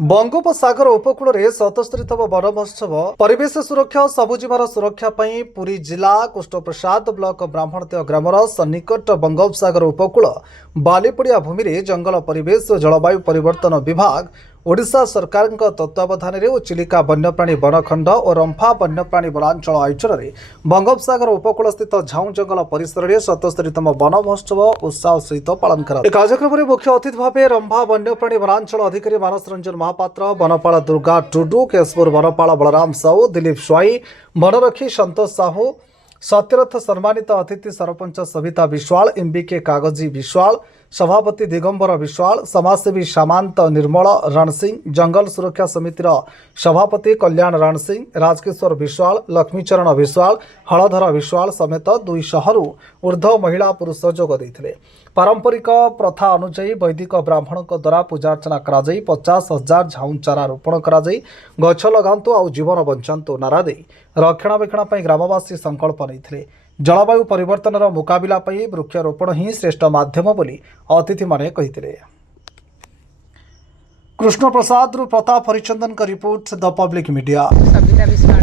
बंगोपसागर उपकूल में 77तम वन महोत्सव परिवेश सुरक्षा और सबुजीवार सुरक्षा पई पुरी जिला कृष्णप्रसाद ब्लॉक ब्राह्मणदेव ग्रामर सन्निकट बंगोपसागर उपकूल बालीपड़िया भूमि में जंगल परिवेश और जलवायु परिवर्तन विभाग ओडिशा सरकार तत्वावधान में चिलिका वन्यप्राणी वनखंड और रंफा वन्यप्राणी वनांचल आयोजन में बंगोपसागर उपकूल स्थित झाऊ जंगल परिसर में 77तम वन महोत्सव उत्साह सहित पालन कर कार्यक्रम में मुख्य अतिथि भाव रंभा वन्यप्राणी वनांचल अधिकारी मानस रंजन महापात्र वनपाल दुर्गा टुडू केशपुर वनपाल बलराम साहू दिलीप स्वाई वनरक्षी संतोष साहू सत्यरथ सम्मानित अतिथि सरपंच सविता विश्वाल एमबीके कागजी विश्वाल सभापति दिगंबर विश्वाल समाजसेवी सामांत निर्मल रणसिंह जंगल सुरक्षा समितिर सभापति कल्याण रणसिंह राजकिशोर विश्वाल लक्ष्मीचरण विश्वाल हलधर विश्वाल समेत 200 ऊर्ध्व महिला पुरुष जोग देते। पारंपरिक प्रथा अनुଯାयी वैदिक ब्राह्मण द्वारा पूजार्चना करा 50,000 झाऊ चारा रोपण करा गछ लगातु आउ जीवन बंचातु नारा दे रक्षणाबेक्षण ग्रामवासी संकल्प नहीं जलवायु परिवर्तन मुकाबला वृक्षारोपण ही श्रेष्ठ माध्यम बोली अतिथि माने कहिथिले। कृष्ण प्रसाद प्रताप हरिचंदन का report the public media. Savita Biswal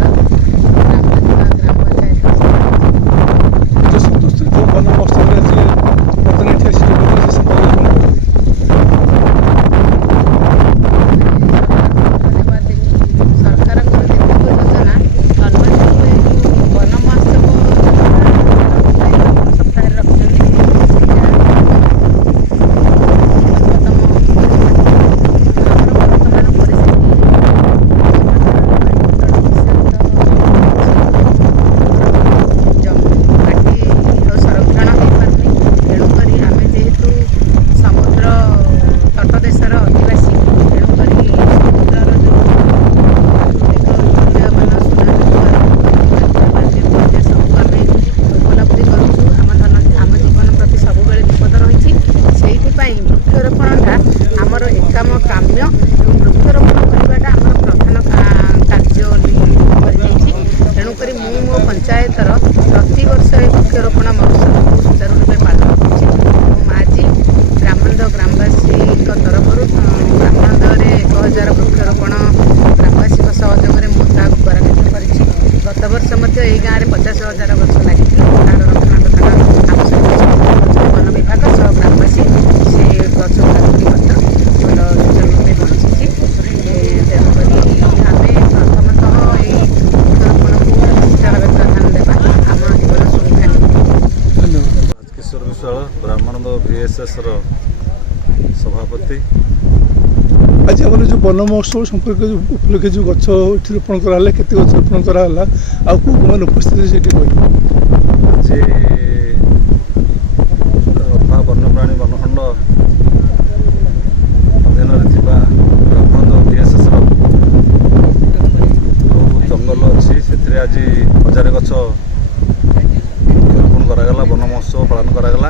पंचायतर प्रति वर्ष वृक्षरोपण महोत्सव को सुचारू रूप पालन आज ब्राह्मणदेव ग्रामवासी तरफ ब्राह्मणदेव 1000 वृक्षरोपण ग्रामवासी सहयोग में मुद्दा त्वरान्वित कर गत वर्ष यही गाँव में 50,000 गछ लगी रक्षणाबेक्षण वन विभाग सह ग्रामवासी से गछ भल रूपे बंची तेणुक आम प्रथमतः किशोर विश्वाल ब्राह्मण VSS सभापति आज आम जो वन महोत्सव संपर्क उपलक्षे जो गछ रोपण कराला केते गछ रोपण कराला आ को मन उपस्थित से जे रंभा वन्यप्राणी वनखंड अधीन ब्राह्मण VSS जंगल अच्छी से आज 1000 गछ रोपण करागला वन महोत्सव पालन करागला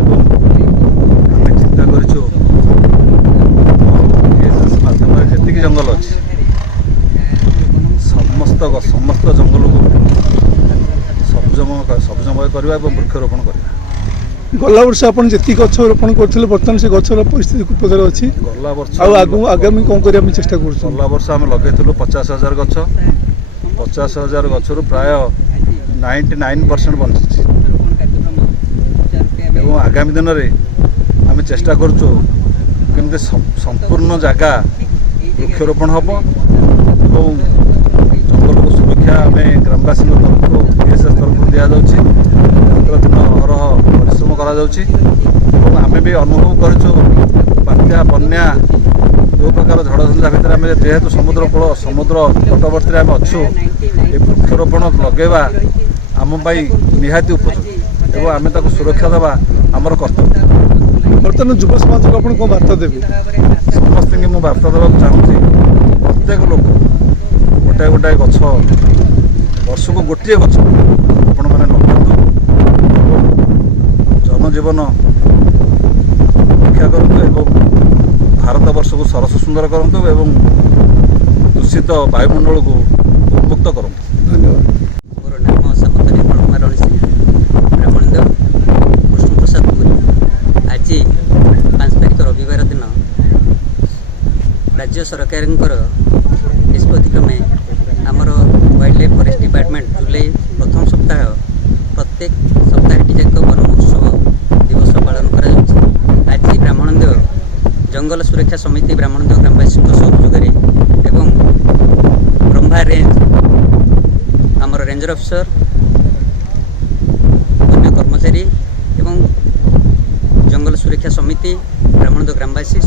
एवं आम चिंता करूँ माध्यम जी जंगल अच्छी समस्त जंगल को सबुजमय करवा वृक्षरोपण करवा। गला वर्ष आप जी गछ रोपण करते बर्तमान से गचर परिस्थिति प्रकार अच्छी गला वर्ष आगामी कौन करने चेष्टा कर गला वर्ष आम लगे 50,000 गछ 50,000 गचर प्राय 99% बंची एवं आगामी दिन में आम चेष्टा करुचु केमती संपूर्ण जगह वृक्षरोपण हम और जंगल को सुरक्षा आम ग्रामवासी तरफ VSS तरफ दि जाऊँगी दिन अहरह परिश्रम करें भी अनुभव करुचु बात्या बन्या जो प्रकार झड़ झंझा भितर आम जेहेतु समुद्र तटवर्ती आम अच्छु ये वृक्षरोपण लगेवा आम निहाती उपयोगी एवं आम ताको सुरक्षा देवा आमर कर्तव्य। बर्तमान युव समाज को आप बार्ता देवे समस्त मुझे बार्ता देवाक चाहूँगी प्रत्येक लोक गोटाए गोटाए गछ वर्ष को गोटे गछ आपण मैंने लगातु जनजीवन रक्षा करूँ एवं भारत वर्ष को सरस सुंदर करूँ एवं दूषित वायुमंडल को उन्मुक्त करूँ। धन्यवाद। मोर नाम सामंत निर्मल कुमार रणसिंह ब्राह्मणदेव कृष्णप्रसाद पुरी आज 5 तारिख रविवार दिन राज्य सरकार निष्पत्ति क्रमे आमर वाइल्ड लाइफ फॉरेस्ट डिपार्टमेंट जुलाई प्रथम सप्ताह प्रत्येक सप्ताहटी जाक वन महोत्सव दिवस पालन कर आज ब्राह्मणदेव जंगल सुरक्षा समिति ब्राह्मणदेव ग्रामवासी सहयोग एवं ब्रह्मा रेंज आमर रेंजर अफिसर अन्य कर्मचारी एवं जंगल सुरक्षा समिति ब्राह्मणदेव ग्रामवासी